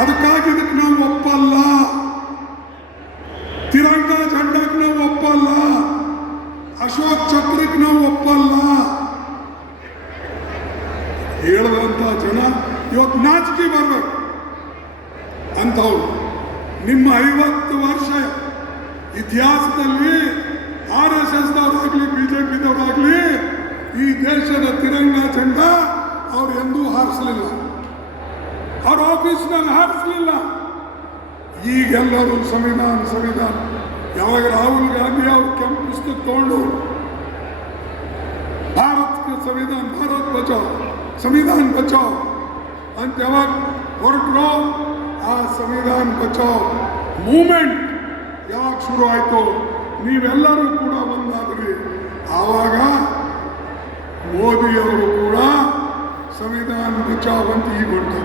ಅದಕ್ಕಾಗಿ ಇದಕ್ಕೆ ನಾವು ಒಪ್ಪಲ್ಲ. ತಿರಂಗ ಜಂಡಕ್ಕೆ ನಾವು ಒಪ್ಪಲ್ಲ. ಅಶೋಕ್ ಚಕ್ರಕ್ಕೆ ನಾವು ಒಪ್ಪಲ್ಲ. ಹೇಳುವಂತ ಜನ ಇವತ್ತು ನಾಚಿಕೆ ಬರ್ಬೇಕು. ಅಂಥವ್ರು. ನಿಮ್ಮ ಐವತ್ತು ವರ್ಷ ಇತಿಹಾಸದಲ್ಲಿ ಆರ್ ಎಸ್ ಎಸ್ ಜೆ ಬಿಜೆಪಿದವರಾಗ್ಲಿ ಈ ದೇಶದ ತಿರಂಗ ಜಂಡ ಅವ್ರು ಎಂದೂ ಹಾರಿಸಲಿಲ್ಲ. ಅವ್ರ ಆಫೀಸ್ನಲ್ಲಿ ಈಗ ಈಗೆಲ್ಲರೂ ಸಂವಿಧಾನ ಸಂವಿಧಾನ. ಯಾವಾಗ ರಾಹುಲ್ ಗಾಂಧಿ ಅವರು ಕೆಂಪು ಪುಸ್ತಕ ತಗೊಂಡು, ಭಾರತಕ್ಕೆ ಸಂವಿಧಾನ, ಭಾರತ್ ಬಚಾವ್, ಸಂವಿಧಾನ ಬಚಾವ್ ಅಂತ ಯಾವಾಗ ಹೊರಟ್ರು ಆ ಸಂವಿಧಾನ ಬಚಾವ್ ಮೂಮೆಂಟ್ ಯಾವಾಗ ಶುರು ಆಯಿತು, ನೀವೆಲ್ಲರೂ ಕೂಡ ಒಂದಾದ್ರಿ. ಆವಾಗ ಮೋದಿಯವರು ಕೂಡ ಸಂವಿಧಾನ ಬಚಾವ್ ಅಂತ ಈಗ ಹೊರಟರು.